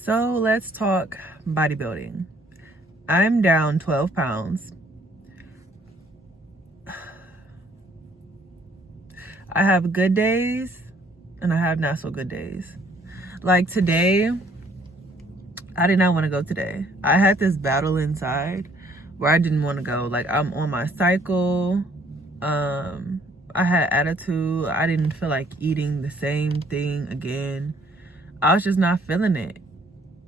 So let's talk bodybuilding. I'm down 12 pounds. I have good days and I have not so good days. Like today, I did not want to go today. I had this battle inside where I didn't want to go. Like, I'm on my cycle. I had attitude. I didn't feel like eating the same thing again. I was just not feeling it.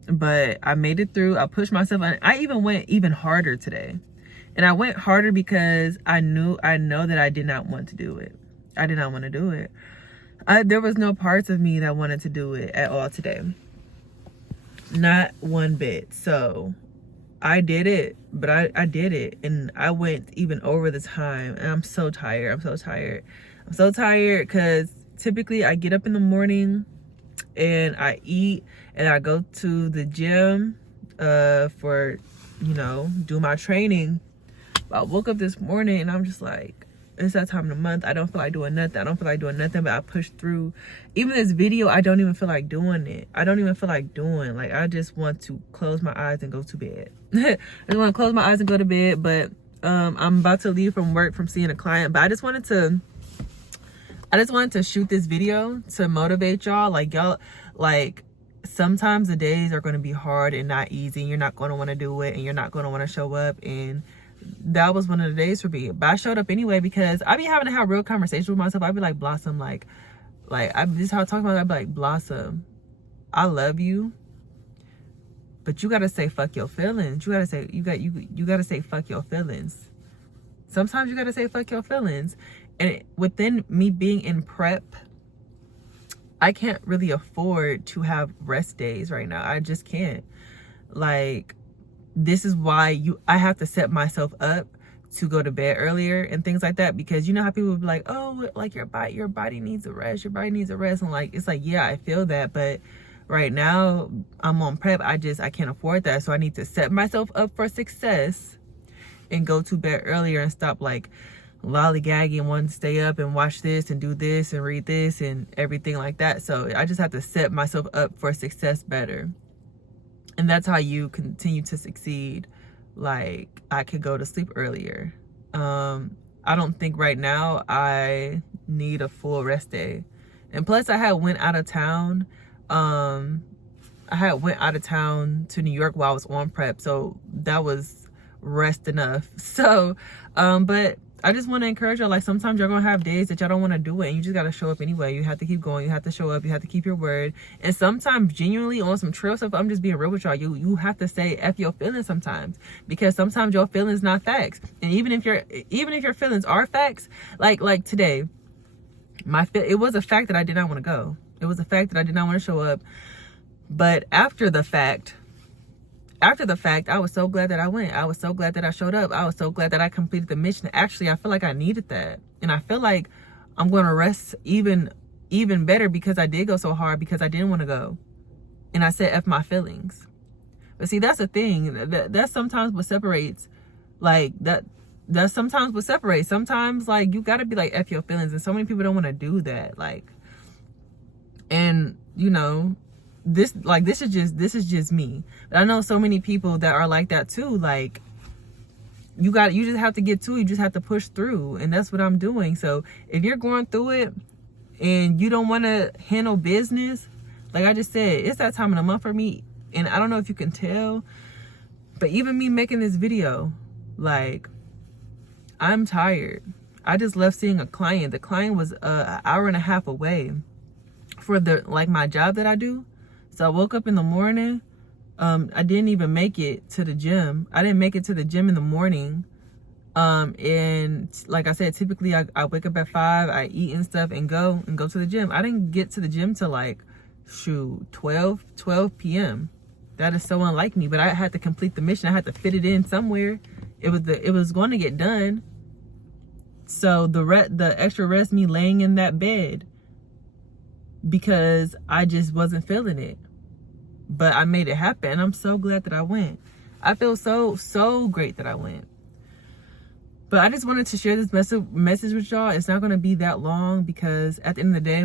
But I made it through. I pushed myself, and I even went even harder today. And I went harder because I know that I did not want to do it. I did not want to do it. There was no parts of me that wanted to do it at all today. Not one bit. So I did it, but I did it, and I went even over the time, and I'm so tired. I'm so tired because typically I get up in the morning and I eat and I go to the gym for, do my training. I woke up this morning and I'm just like, it's that time of the month. I don't feel like doing nothing. But I pushed through. Even this video, I don't even feel like doing it. Like, I just want to close my eyes and go to bed. I just want to close my eyes and go to bed. But I'm about to leave from work from seeing a client. But I just wanted to shoot this video to motivate y'all. Like, y'all, like, sometimes the days are going to be hard and not easy. You're not going to want to do it, and you're not going to want to show up. And that was one of the days for me. But I showed up anyway because I be having to have real conversations with myself. I'd be like, Blossom, like I just how I talk about it. I'd be like, Blossom, I love you, but you gotta say fuck your feelings. You gotta say fuck your feelings. Sometimes you gotta say fuck your feelings. And within me being in prep, I can't really afford to have rest days right now. I just can't. Like, this is why I have to set myself up to go to bed earlier and things like that, because you know how people would be like, oh, like your body needs a rest. And like, it's like, yeah, I feel that, but right now I'm on prep. I can't afford that. So I need to set myself up for success and go to bed earlier and stop like lollygagging, wanting to stay up and watch this and do this and read this and everything like that. So I just have to set myself up for success better. And that's how you continue to succeed. Like, I could go to sleep earlier. I don't think right now I need a full rest day. And plus, I had went out of town. I had went out of town to New York while I was on prep. So that was rest enough. So, but I just want to encourage y'all, like, sometimes you're going to have days that y'all don't want to do it, and you just got to show up anyway. You have to keep going. You have to show up. You have to keep your word. And sometimes, genuinely, on some trail stuff, I'm just being real with y'all. You have to say F your feelings sometimes, because sometimes your feelings not facts. And even if your feelings are facts, like today, it was a fact that I did not want to go. It was a fact that I did not want to show up. But after the fact, I was so glad that I went. I was so glad that I showed up. I was so glad that I completed the mission. Actually, I feel like I needed that. And I feel like I'm going to rest even better because I did go so hard, because I didn't want to go. And I said F my feelings. But see, that's the thing. That's sometimes what separates. Like, that's sometimes what separates. Sometimes, like, you got to be like F your feelings. And so many people don't want to do that. Like, and, this is just me. But I know so many people that are like that too. Like, you just have to get to it. You just have to push through, and that's what I'm doing. So if you're going through it and you don't want to handle business, like I just said, it's that time of the month for me. And I don't know if you can tell, but even me making this video, like, I'm tired. I just left seeing a client. The client was an hour and a half away for my job that I do. So I woke up in the morning. I didn't even make it to the gym. I didn't make it to the gym in the morning. And like I said, typically I wake up at 5, I eat and stuff and go to the gym. I didn't get to the gym till like, 12 p.m. That is so unlike me, but I had to complete the mission. I had to fit it in somewhere. It was going to get done. So the extra rest, me laying in that bed, because I just wasn't feeling it. But I made it happen, and I'm so glad that I went. I feel so great that I went. But I just wanted to share this message with y'all. It's not going to be that long, because at the end of the day,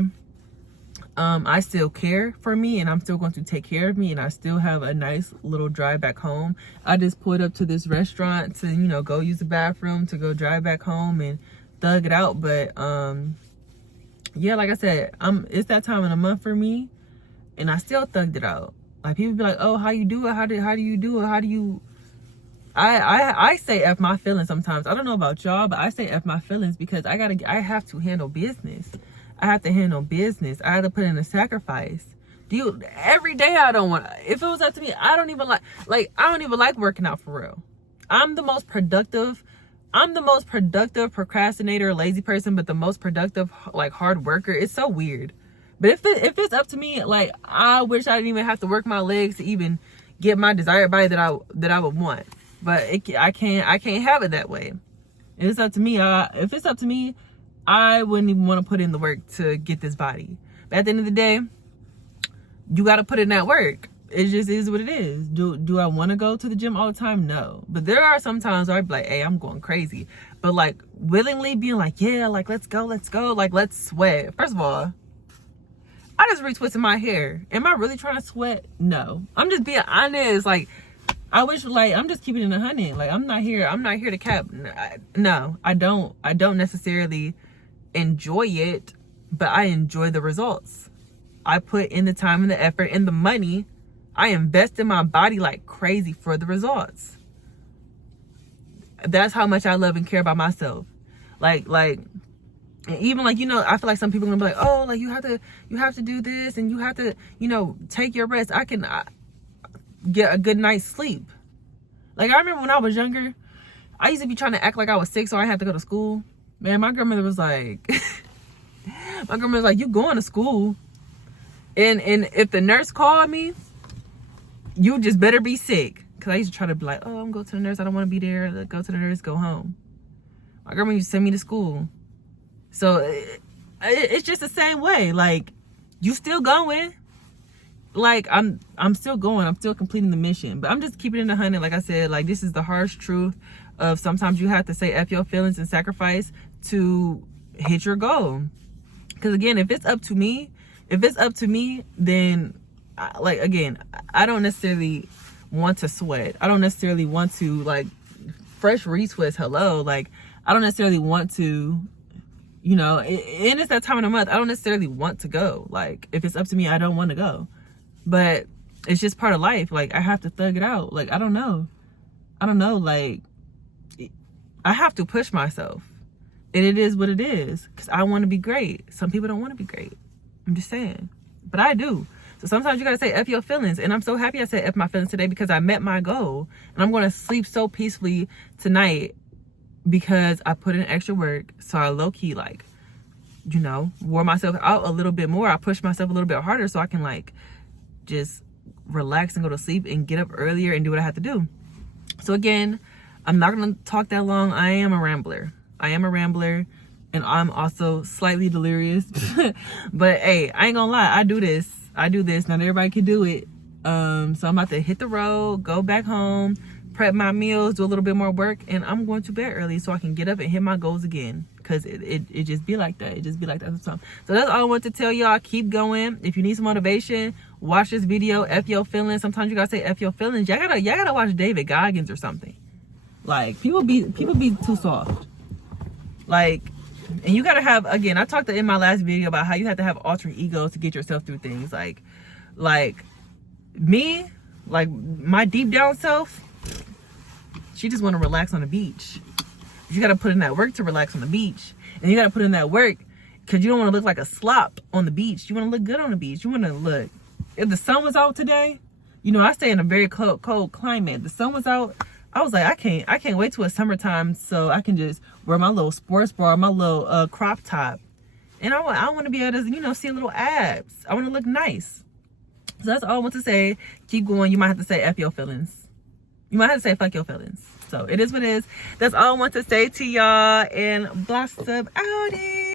I still care for me, and I'm still going to take care of me, and I still have a nice little drive back home. I just pulled up to this restaurant to, you know, go use the bathroom, to go drive back home and thug it out. But yeah, like I said, it's that time of the month for me, and I still thugged it out. Like, people be like, oh, how you do it? How do you do it? How do you... I say F my feelings sometimes. I don't know about y'all, but I say F my feelings because I have to handle business. I have to handle business. I have to put in a sacrifice. Every day I don't want... If it was up to me, I don't even like working out for real. I'm the most productive procrastinator, lazy person, but the most productive, like, hard worker. It's so weird. But if it's up to me, like, I wish I didn't even have to work my legs to even get my desired body that I would want. But I can't have it that way. If it's up to me, I wouldn't even want to put in the work to get this body. But at the end of the day, you got to put in that work. It just is what it is. Do I want to go to the gym all the time? No. But there are some times where I'd be like, hey, I'm going crazy. But, like, willingly being like, yeah, like, let's go. Like, let's sweat. First of all, I just retwisted my hair. Am I really trying to sweat? No. I'm just being honest. Like, I wish, like, I'm just keeping it 100. Like, I'm not here to cap. No, I don't necessarily enjoy it, but I enjoy the results. I put in the time and the effort and the money. I invest in my body like crazy for the results. That's how much I love and care about myself. Like, even, like, you know, I feel like some people are gonna be like, oh, like, you have to do this, and you have to, you know, take your rest. I get a good night's sleep. Like, I remember when I was younger, I used to be trying to act like I was sick so I had to go to school. Man, my grandmother was like, you going to school, and if the nurse called me, you just better be sick. Because I used to try to be like, oh, I'm going to the nurse, I don't want to be there. Go to the nurse, go home. My grandma used to send me to school. So it's just the same way. Like, you still going. Like, I'm still going. I'm still completing the mission. But I'm just keeping it 100. Like I said, like, this is the harsh truth of sometimes you have to say F your feelings and sacrifice to hit your goal. Because, again, if it's up to me, then, like, again, I don't necessarily want to sweat. I don't necessarily want to, like, fresh retwist, hello. Like, I don't necessarily want to, you know, and it's that time of the month. I don't necessarily want to go. Like, if it's up to me, I don't want to go. But it's just part of life. Like, I have to thug it out. Like, I don't know. Like, I have to push myself. And it is what it is. Because I want to be great. Some people don't want to be great. I'm just saying. But I do. So sometimes you got to say F your feelings. And I'm so happy I said F my feelings today because I met my goal. And I'm going to sleep so peacefully tonight because I put in extra work. So I low-key, like, you know, wore myself out a little bit more. I pushed myself a little bit harder so I can, like, just relax and go to sleep and get up earlier and do what I have to do. So again, I'm not going to talk that long. I am a rambler, and I'm also slightly delirious. But hey, I ain't gonna lie, I do this. Not everybody can do it. So I'm about to hit the road, go back home, prep my meals, do a little bit more work, and I'm going to bed early so I can get up and hit my goals again. Because it just be like that. It just be like that sometimes. So that's all I want to tell y'all. Keep going. If you need some motivation, watch this video. F your feelings. Sometimes you gotta say F your feelings. Y'all gotta watch David Goggins or something. Like, people be too soft. Like, and you gotta have, again, I talked in my last video about how you have to have alter egos to get yourself through things. Like me, like, my deep down self, she just want to relax on the beach. You got to put in that work to relax on the beach. And you got to put in that work because you don't want to look like a slop on the beach. You want to look good on the beach. You want to look. If the sun was out today, you know, I stay in a very cold climate. The sun was out. I was like, I can't wait till it's summertime so I can just wear my little sports bra, my little crop top. And I want to be able to, you know, see a little abs. I want to look nice. So that's all I want to say. Keep going. You might have to say F your feelings. You might have to say fuck your feelings. So it is what it is. That's all I want to say to y'all. And blast up outie.